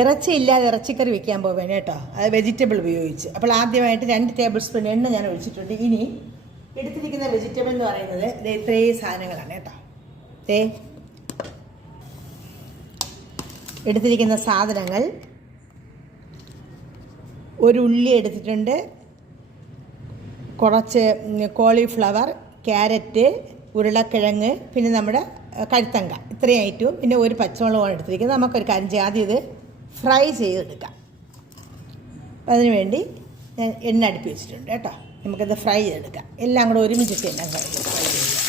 ഇറച്ചി ഇല്ലാതെ ഇറച്ചിക്കറി വെക്കാൻ പോവേനെ കേട്ടോ. അത് വെജിറ്റബിൾ ഉപയോഗിച്ച്. അപ്പോൾ ആദ്യമായിട്ട് രണ്ട് ടേബിൾ സ്പൂൺ എണ്ണ ഞാൻ ഒഴിച്ചിട്ടുണ്ട്. ഇനി എടുത്തിരിക്കുന്ന വെജിറ്റബിൾ എന്ന് പറയുന്നത് ഇത്രയും സാധനങ്ങളാണ് കേട്ടോ. ദേ. എടുത്തിരിക്കുന്ന സാധനങ്ങൾ. ഒരു ഉള്ളി എടുത്തിട്ടുണ്ട്. കുറച്ച് കോളിഫ്ലവർ ക്യാരറ്റ് ഉരുളക്കിഴങ്ങ് പിന്നെ നമ്മുടെ കഴുത്തങ്ക ഇത്രയും ഐറ്റവും പിന്നെ ഒരു പച്ചമുളകാണ് എടുത്തിരിക്കുന്നത്. നമുക്കൊരു ചെയ്യാം. ആദ്യം ഇത് ഫ്രൈ ചെയ്തെടുക്കാം. അതിന് വേണ്ടി ഞാൻ എണ്ണ അടുപ്പി വെച്ചിട്ടുണ്ട് കേട്ടോ. നമുക്കത് ഫ്രൈ ചെയ്തെടുക്കാം. എല്ലാം കൂടെ ഒരുമിച്ചിട്ട് എണ്ണ ഫ്രൈ ഫ്രൈ ചെയ്യുക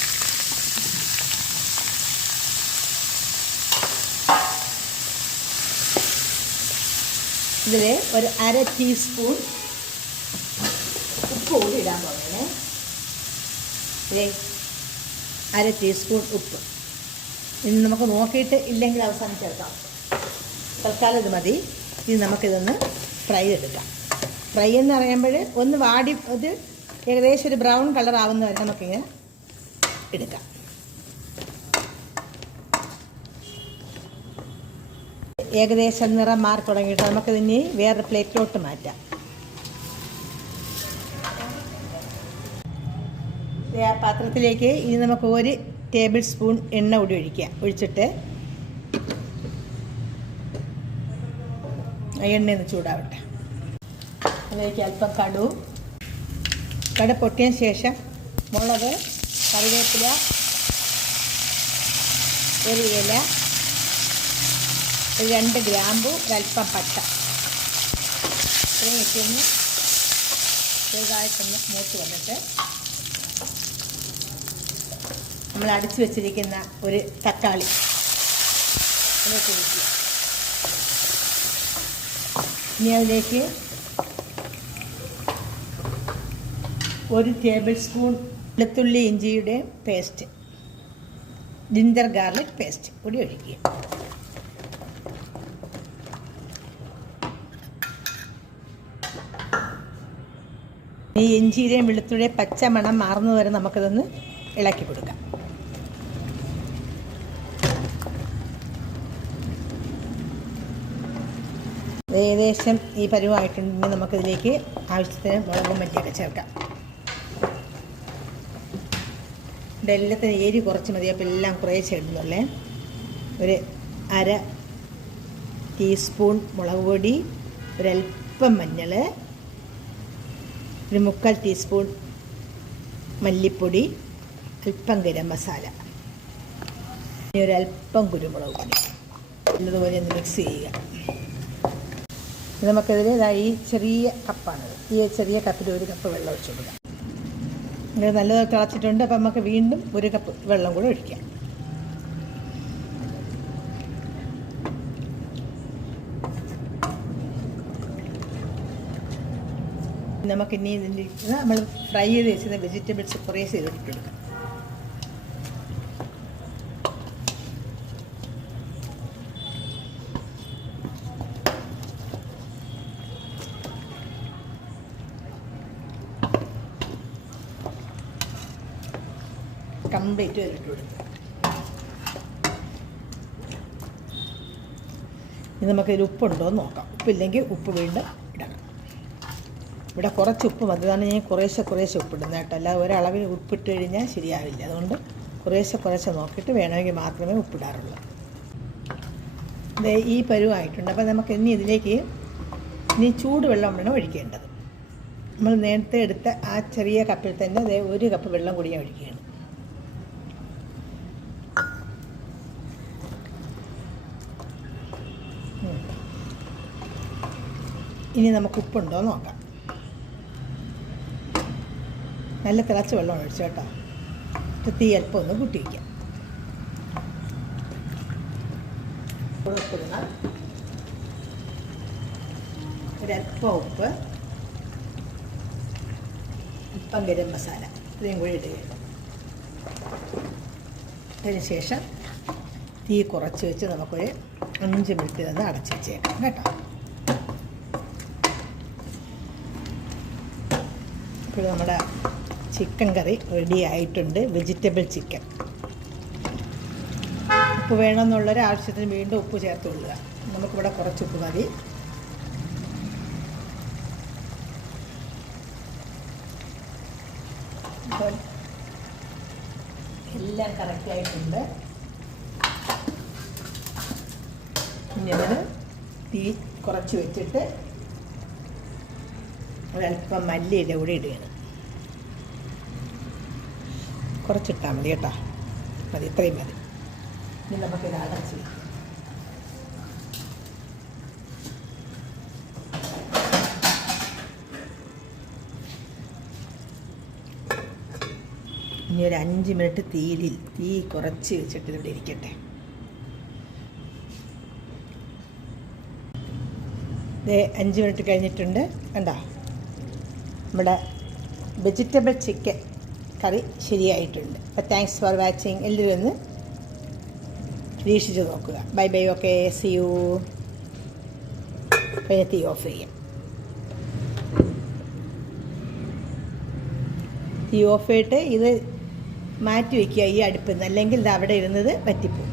ഇതിൽ ഒരു അര ടീസ്പൂൺ ഉപ്പ് കൂടി ഇടാൻ പോകണേ അര ടീസ്പൂൺ ഉപ്പ്. ഇനി നമുക്ക് നോക്കിയിട്ട് ഇല്ലെങ്കിൽ അവസാനം ചേർക്കാം തൽക്കാലം ഇത് മതി. ഇനി നമുക്കിതൊന്ന് ഫ്രൈ എടുക്കാം. ഫ്രൈ എന്ന് പറയുമ്പോൾ ഒന്ന് വാടി അത് ഏകദേശം ഒരു ബ്രൗൺ കളർ ആവുന്ന വരെ നമുക്കിങ്ങനെ എടുക്കാം. ഏകദേശം നിറം മാറി തുടങ്ങിയിട്ട് നമുക്കിതിനി വേറെ പ്ലേറ്റിലോട്ട് മാറ്റാം. പാത്രത്തിലേക്ക് ഇനി നമുക്ക് ഒരു ടേബിൾ സ്പൂൺ എണ്ണ കൂടി ഒഴിക്കുക. ഒഴിച്ചിട്ട് ആ എണ്ണ ഒന്ന് ചൂടാവട്ടെ. അതിലേക്ക് അല്പം കടു. കട പൊട്ടിയ ശേഷം മുളക് കറിവേപ്പില ഒരു ഇല രണ്ട് ഗ്രാമ്പു ഒരല്പം പട്ട. ഇത്രയും ഇട്ടൊന്ന് ചെറുതായിട്ടൊന്ന് മൂത്ത് വന്നിട്ട് നമ്മൾ അടിച്ചു വെച്ചിരിക്കുന്ന ഒരു തക്കാളി. അതിലേക്ക് ഒഴിക്കുക. ഇനി അതിലേക്ക് ഒരു ടേബിൾ സ്പൂൺ വെളുത്തുള്ളി ഇഞ്ചിയുടെ പേസ്റ്റ് ജിഞ്ചർ ഗാർലിക് പേസ്റ്റ് കൂടി ഒഴിക്കുക. ഈ ഇഞ്ചിയുടെയും വെളുത്തുള്ളിയും പച്ചമണം മാറുന്നതുവരെ മാറുന്നത് വരെ നമുക്കിതൊന്ന് ഇളക്കി കൊടുക്കാം. ഏകദേശം ഈ പരുവമായിട്ടുണ്ടെങ്കിൽ നമുക്കിതിലേക്ക് ആവശ്യത്തിന് മുളകും മല്ലിയൊക്കെ ചേർക്കാം. ഇവിടെ ഏരി കുറച്ച് മതി. അപ്പോൾ എല്ലാം കുറേ ഇടുന്നുള്ളേ ഒരു അര ടീസ്പൂൺ മുളക് പൊടി ഒരല്പം മഞ്ഞൾ ഒരു മുക്കാൽ ടീസ്പൂൺ മല്ലിപ്പൊടി അല്പം ഗരം മസാല. ഇനി ഒരല്പം കുരുമുളക് പൊടി. നല്ലതുപോലെ ഒന്ന് മിക്സ് ചെയ്യുക. ഇത് നമുക്കതിൽ ഈ ചെറിയ കപ്പാണ് ഈ ചെറിയ കപ്പിൽ ഒരു കപ്പ് വെള്ളം ഒഴിച്ചു കൊടുക്കാം ഇത് നല്ലതായി തിളച്ചിട്ടുണ്ട്. അപ്പം നമുക്ക് വീണ്ടും ഒരു കപ്പ് വെള്ളം കൂടെ ഒഴിക്കാം. നമുക്ക് ഇനി ഇതിന്റെ നമ്മൾ ഫ്രൈ ചെയ്ത് വെച്ചിരുന്ന വെജിറ്റബിൾസ് കുറേ ചെയ്തിട്ടെടുക്കാം കംപ്ലീറ്റ് ഇട്ട് കൊടുക്കുക ഇനി നമുക്കിതിൽ ഉപ്പുണ്ടോ എന്ന് നോക്കാം. ഉപ്പില്ലെങ്കിൽ ഉപ്പ് വീണ്ടും ഇടണം. ഇവിടെ കുറച്ച് ഉപ്പ് മതി. കാരണം ഞാൻ കുറേശ്ശെ കുറേശ്ശെ ഉപ്പിടുന്നത് കേട്ടോ. അല്ലാതെ ഒരളവിൽ ഉപ്പിട്ട് കഴിഞ്ഞാൽ ശരിയാവില്ല. അതുകൊണ്ട് കുറേശ്ശെ കുറേശ്ശെ നോക്കിയിട്ട് വേണമെങ്കിൽ മാത്രമേ ഉപ്പിടാറുള്ളൂ. ഈ പരുവായിട്ടുണ്ട്. അപ്പോൾ നമുക്ക് ഇനി ഇതിലേക്ക് ഇനി ചൂടുവെള്ളം വേണം ഒഴിക്കേണ്ടത്. നമ്മൾ നേരത്തെ എടുത്ത ആ ചെറിയ കപ്പിൽ തന്നെ ഒരു കപ്പ് വെള്ളം കൂടി ഞാൻ ഒഴിക്കുകയാണ്. ഇനി നമുക്ക് ഉപ്പുണ്ടോ നോക്കാം. നല്ല തിളച്ച വെള്ളം ഒഴിച്ചു കേട്ടോ. തീ അല്പം ഒന്ന് കൂട്ടി വയ്ക്കാം. ഉപ്പിടണം ഒരല്പം ഉപ്പ്. അല്പം ഗരം മസാല. ഇത്രയും കൂടി ഇടുകയാണ് അതിനുശേഷം തീ കുറച്ച് വെച്ച് നമുക്കൊരു അഞ്ച് മിനിറ്റ് നിന്ന് അടച്ചു വെച്ചേക്കാം കേട്ടോ. ഇപ്പോൾ നമ്മുടെ ചിക്കൻ കറി റെഡി ആയിട്ടുണ്ട്. വെജിറ്റബിൾ ചിക്കൻ ഉപ്പ് വേണമെന്നുള്ളൊരു ആവശ്യത്തിന് വീണ്ടും ഉപ്പ് ചേർത്ത് കൊള്ളുക നമുക്കിവിടെ കുറച്ച് ഉപ്പ് മതി. എല്ലാം കറക്റ്റായിട്ടുണ്ട് ഇനി തീ കുറച്ച് വെച്ചിട്ട് ഒരല്പം മല്ലിയില കൂടെ ഇടുകയാണ്. കുറച്ചിട്ടാൽ മതി കേട്ടോ. മതി ഇത്രയും മതി. ഇനി നമുക്കിത് അടച്ച്. ഇനി ഒരു അഞ്ച് മിനിറ്റ് തീയിൽ തീ കുറച്ച് വെച്ചിട്ട് ഇവിടെ ഇരിക്കട്ടെ. അഞ്ച് മിനിറ്റ് കഴിഞ്ഞിട്ടുണ്ട്. കണ്ടോ? നമ്മുടെ വെജിറ്റബിൾ ചിക്കൻ കറി ശരിയായിട്ടുണ്ട്. അപ്പോൾ താങ്ക്സ് ഫോർ വാച്ചിങ് എല്ലാവരും ഒന്ന് പരീക്ഷിച്ച് നോക്കുക. Bye bye okay see you പിന്നെ തീ ഓഫ് ചെയ്യാം. തീ ഓഫ് ചെയ്തിട്ട് ഇത് മാറ്റി വയ്ക്കുക ഈ അടുപ്പിൽ നിന്ന്. അല്ലെങ്കിൽ ഇത് അവിടെ ഇരുന്നത് പറ്റിപ്പോവും.